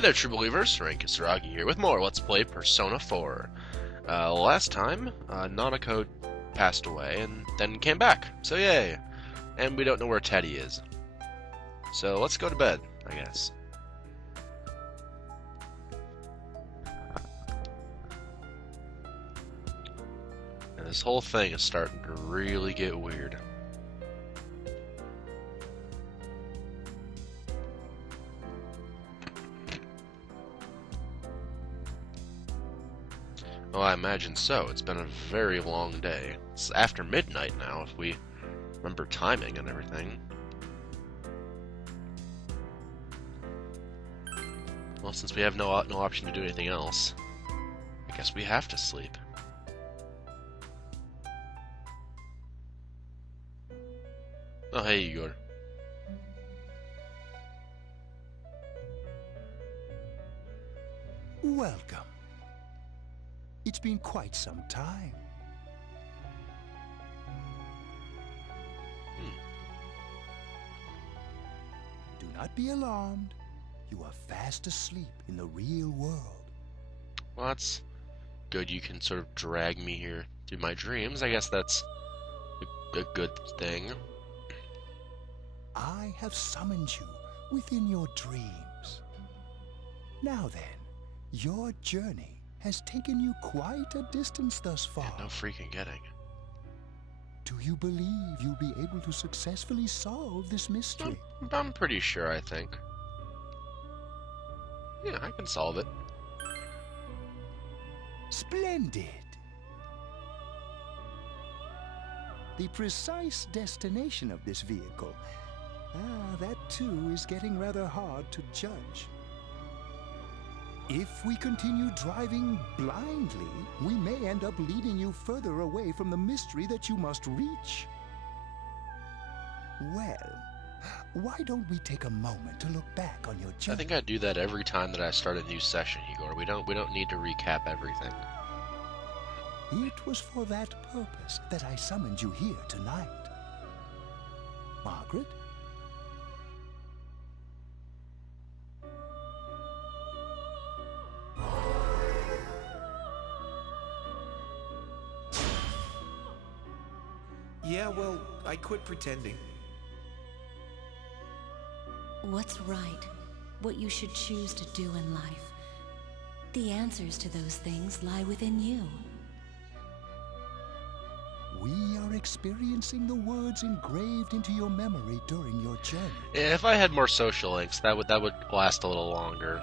Hey there, true believers. Rank Kisaragi here with more Let's Play Persona 4. Last time, Nanako passed away and then came back, so yay! And we don't know where Teddy is. So let's go to bed, I guess. And this whole thing is starting to really get weird. Well, I imagine so. It's been a very long day. It's after midnight now, if we remember timing and everything. Well, since we have no option to do anything else, I guess we have to sleep. Oh, hey, Igor. Welcome. It's been quite some time. Do not be alarmed. You are fast asleep in the real world. Well, that's good. You can sort of drag me here through my dreams. I guess that's a good thing. I have summoned you within your dreams. Now then, your journey has taken you quite a distance thus far. Yeah, no freaking getting. Do you believe you'll be able to successfully solve this mystery? I'm pretty sure, I think. Yeah, I can solve it. Splendid! The precise destination of this vehicle, that too is getting rather hard to judge. If we continue driving blindly, we may end up leading you further away from the mystery that you must reach. Well, why don't we take a moment to look back on your journey? I think I do that every time that I start a new session, Igor. We don't need to recap everything. It was for that purpose that I summoned you here tonight. Margaret? Yeah, well, I quit pretending. What's right? What you should choose to do in life? The answers to those things lie within you. We are experiencing the words engraved into your memory during your journey. If I had more social links, that would last a little longer.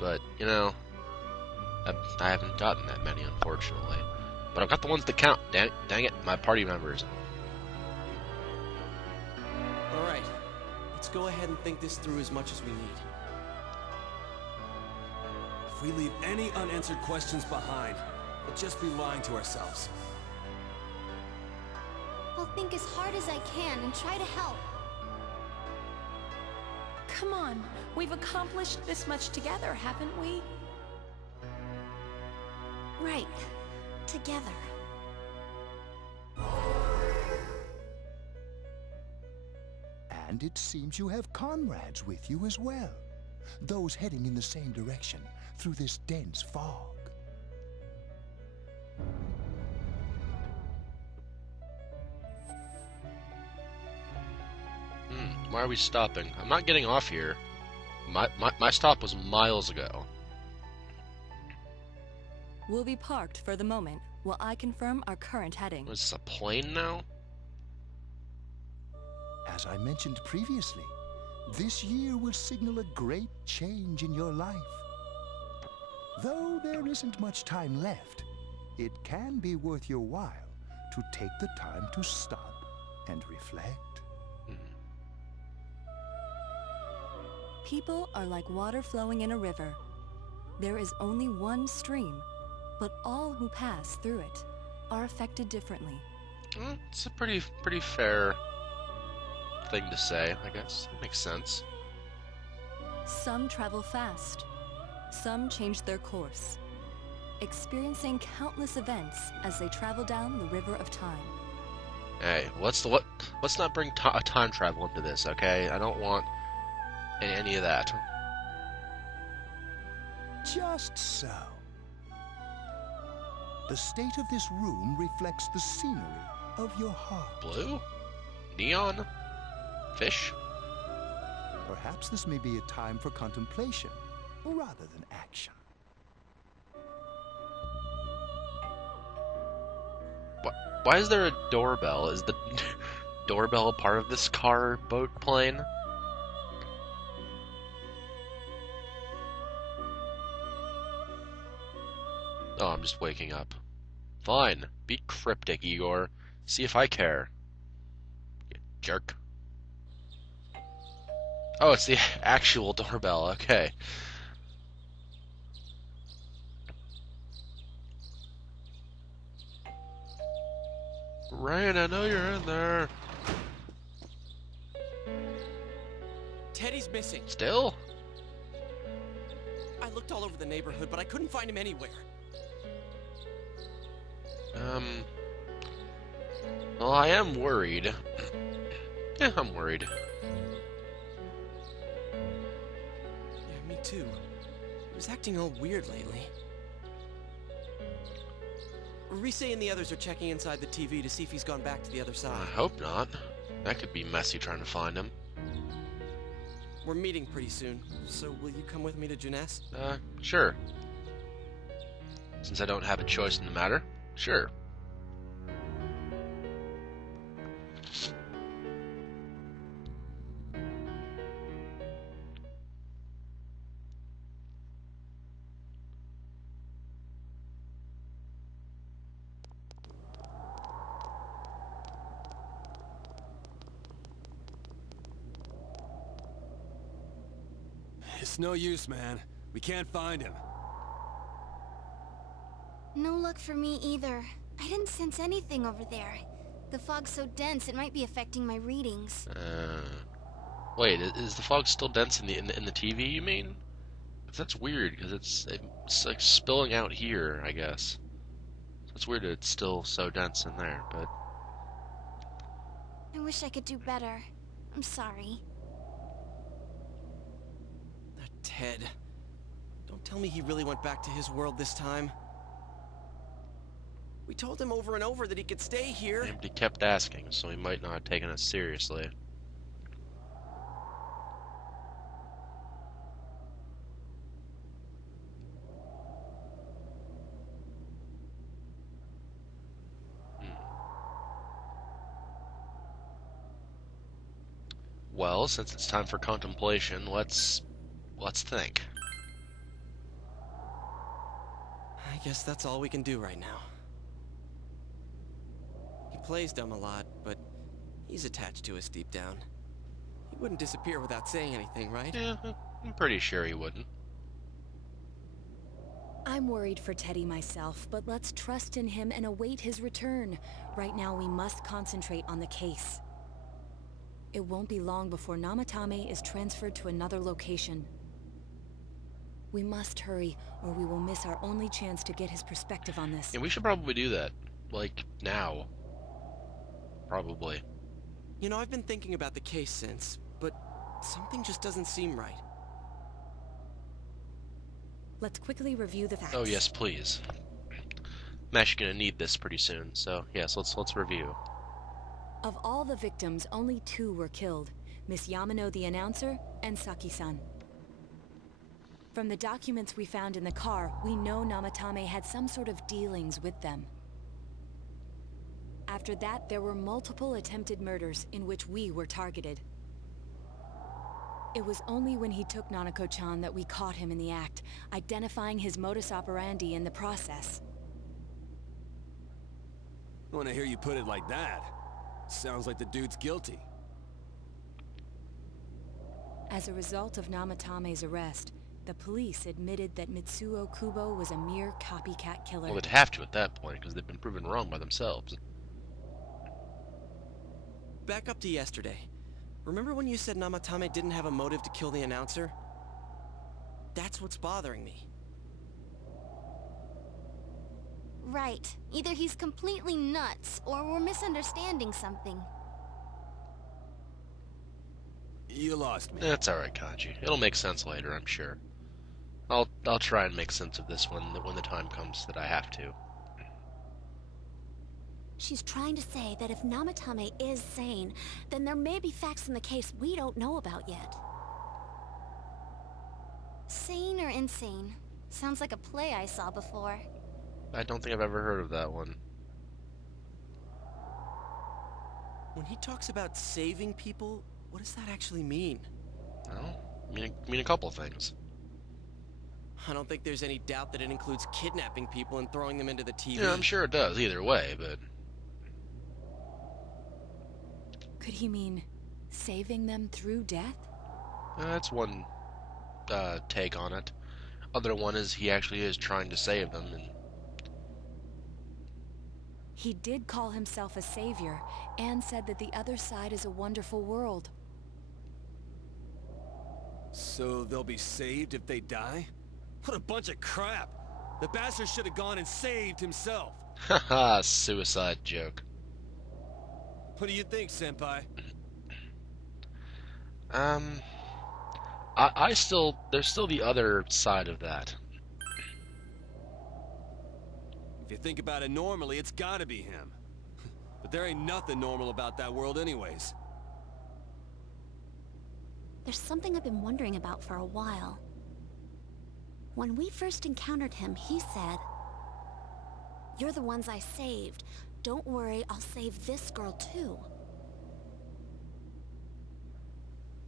But, you know, I haven't gotten that many, unfortunately. But I've got the ones that count. Dang it, my party members. Alright, let's go ahead and think this through as much as we need. If we leave any unanswered questions behind, we'll just be lying to ourselves. I'll think as hard as I can and try to help. Come on, we've accomplished this much together, haven't we? Right. Together. And it seems you have comrades with you as well. Those heading in the same direction through this dense fog. Why are we stopping? I'm not getting off here. My stop was miles ago. We'll be parked for the moment while I confirm our current heading. Is this a plane now? As I mentioned previously, this year will signal a great change in your life. Though there isn't much time left, it can be worth your while to take the time to stop and reflect. People are like water flowing in a river. There is only one stream, but all who pass through it are affected differently. It's a pretty fair thing to say, I guess. It makes sense. Some travel fast. Some change their course, experiencing countless events as they travel down the river of time. Hey, let's not bring time travel into this, okay? I don't want any of that. Just so. The state of this room reflects the scenery of your heart. Blue? Neon? Fish? Perhaps this may be a time for contemplation rather than action. Why is there a doorbell? Is the doorbell a part of this car, boat, plane? Oh, I'm just waking up. Fine. Be cryptic, Igor. See if I care. You jerk. Oh, it's the actual doorbell. Okay. Ryan, I know you're in there. Teddy's missing. Still? I looked all over the neighborhood, but I couldn't find him anywhere. Well, I am worried. Yeah, I'm worried. Yeah, me too. He was acting all weird lately. Rise and the others are checking inside the TV to see if he's gone back to the other I side. hope not. That could be messy trying to find him. We're meeting pretty soon, so will you come with me to Jeunesse? Sure. Since I don't have a choice in the matter, sure. It's no use, man. We can't find him. No luck for me either. I didn't sense anything over there. The fog's so dense it might be affecting my readings. Wait, is the fog still dense in the TV, you mean? 'Cause that's weird, because it's like spilling out here, I guess. So it's weird that it's still so dense in there, but... I wish I could do better. I'm sorry. That Ted. Don't tell me he really went back to his world this time. We told him over and over that he could stay here. And he kept asking, so he might not have taken us seriously. Well, since it's time for contemplation, let's think. I guess that's all we can do right now. He plays dumb a lot, but he's attached to us deep down. He wouldn't disappear without saying anything, right? Yeah, I'm pretty sure he wouldn't. I'm worried for Teddy myself, but let's trust in him and await his return. Right now we must concentrate on the case. It won't be long before Namatame is transferred to another location. We must hurry, or we will miss our only chance to get his perspective on this. Yeah, we should probably do that. Like, now. Probably. You know, I've been thinking about the case since, but something just doesn't seem right. Let's quickly review the facts. Oh yes, please. I'm actually gonna need this pretty soon, so yes, let's review. Of all the victims, only 2 were killed. Miss Yamano the announcer, and Saki-san. From the documents we found in the car, we know Namatame had some sort of dealings with them. After that, there were multiple attempted murders in which we were targeted. It was only when he took Nanako-chan that we caught him in the act, identifying his modus operandi in the process. When I hear you put it like that, sounds like the dude's guilty. As a result of Namatame's arrest, the police admitted that Mitsuo Kubo was a mere copycat killer. Well, they'd have to at that point, because they've been proven wrong by themselves. Back up to yesterday. Remember when you said Namatame didn't have a motive to kill the announcer? That's what's bothering me. Right. Either he's completely nuts, or we're misunderstanding something. You lost me. That's alright, Kanji. It'll make sense later, I'm sure. I'll try and make sense of this one when the time comes that I have to. She's trying to say that if Namatame is sane, then there may be facts in the case we don't know about yet. Sane or insane? Sounds like a play I saw before. I don't think I've ever heard of that one. When he talks about saving people, what does that actually mean? Well, I mean a couple things. I don't think there's any doubt that it includes kidnapping people and throwing them into the TV. Yeah, I'm sure it does either way, but... Could he mean saving them through death? That's one take on it. Other one is he actually is trying to save them, and... He did call himself a savior, and said that the other side is a wonderful world. So they'll be saved if they die? What a bunch of crap! The bastard should have gone and saved himself! Haha, suicide joke. What do you think, Senpai? There's still the other side of that. If you think about it normally, it's gotta be him. But there ain't nothing normal about that world anyways. There's something I've been wondering about for a while. When we first encountered him, he said, "You're the ones I saved. Don't worry, I'll save this girl too."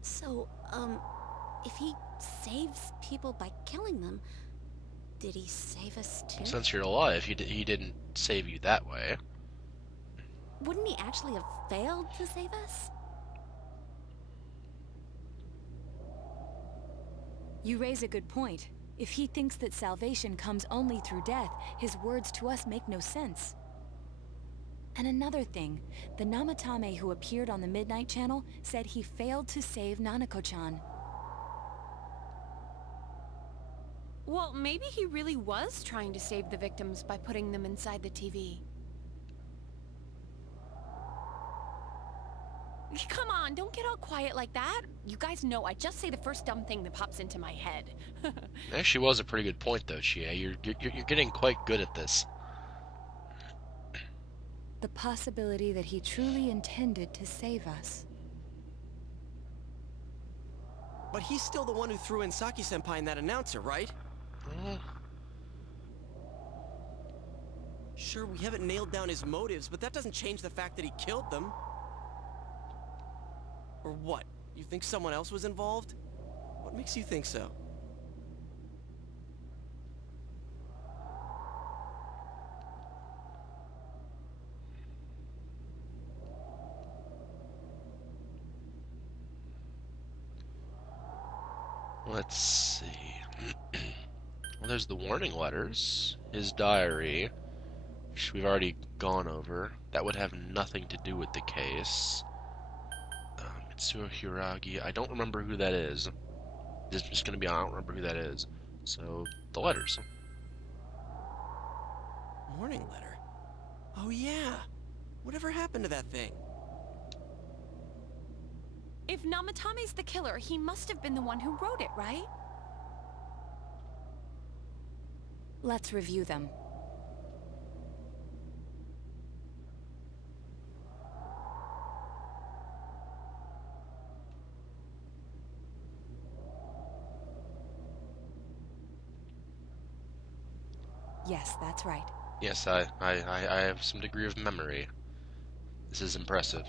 So, if he saves people by killing them, did he save us too? Since you're alive, he didn't save you that way. Wouldn't he actually have failed to save us? You raise a good point. If he thinks that salvation comes only through death, his words to us make no sense. And another thing, the Namatame who appeared on the Midnight Channel said he failed to save Nanako-chan. Well, maybe he really was trying to save the victims by putting them inside the TV. Come on, don't get all quiet like that. You guys know I just say the first dumb thing that pops into my head. Actually was a pretty good point, though, Chie. You're getting quite good at this. The possibility that he truly intended to save us. But he's still the one who threw in Saki-senpai and that announcer, right? Sure, we haven't nailed down his motives, but that doesn't change the fact that he killed them. Or what? You think someone else was involved? What makes you think so? Let's see. Well, there's the warning letters, his diary, which we've already gone over. That would have nothing to do with the case. Mitsuo Hiragi, I don't remember who that is. It's just going to be, I don't remember who that is. So, the letters. Warning letter? Oh yeah! Whatever happened to that thing? If Namatame's the killer, he must have been the one who wrote it, right? Let's review them. Yes, that's right. Yes, I have some degree of memory. This is impressive.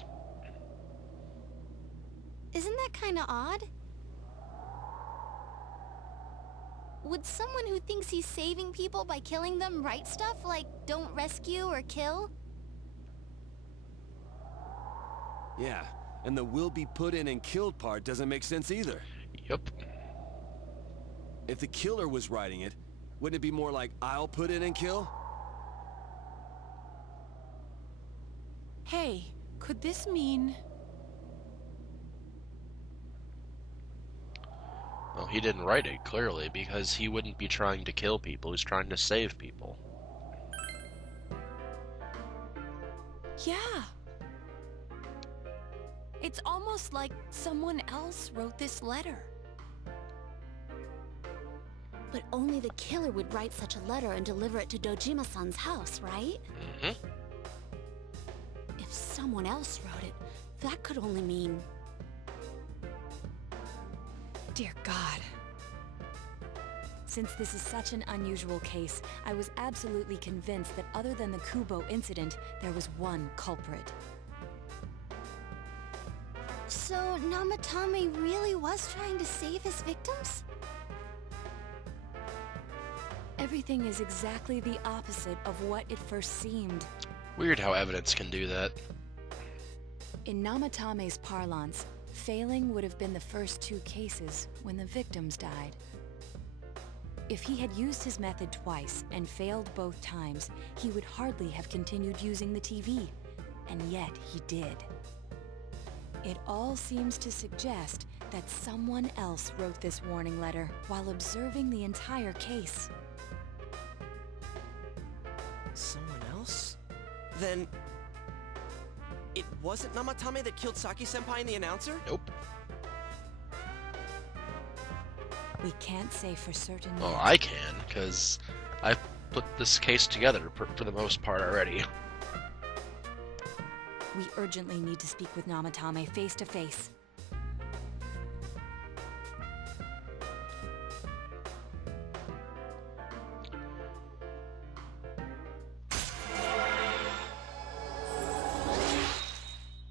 Isn't that kinda odd? Would someone who thinks he's saving people by killing them write stuff like, "Don't rescue or kill"? Yeah, and the "will be put in and killed" part doesn't make sense either. Yep. If the killer was writing it, wouldn't it be more like, "I'll put in and kill"? Hey, could this mean... Well, he didn't write it, clearly, because he wouldn't be trying to kill people, he's trying to save people. Yeah. It's almost like someone else wrote this letter. But only the killer would write such a letter and deliver it to Dojima-san's house, right? Mm-hmm. If someone else wrote it, that could only mean... Dear God. Since this is such an unusual case, I was absolutely convinced that other than the Kubo incident, there was one culprit. So, Namatame really was trying to save his victims? Everything is exactly the opposite of what it first seemed. Weird how evidence can do that. In Namatame's parlance, failing would have been the first 2 cases when the victims died. If he had used his method twice and failed both times, he would hardly have continued using the TV, and yet he did. It all seems to suggest that someone else wrote this warning letter while observing the entire case. Someone else? Then... it wasn't Namatame that killed Saki-senpai and the announcer? Nope. We can't say for certain Well, yet. I can, because I've put this case together for the most part already. We urgently need to speak with Namatame face to face.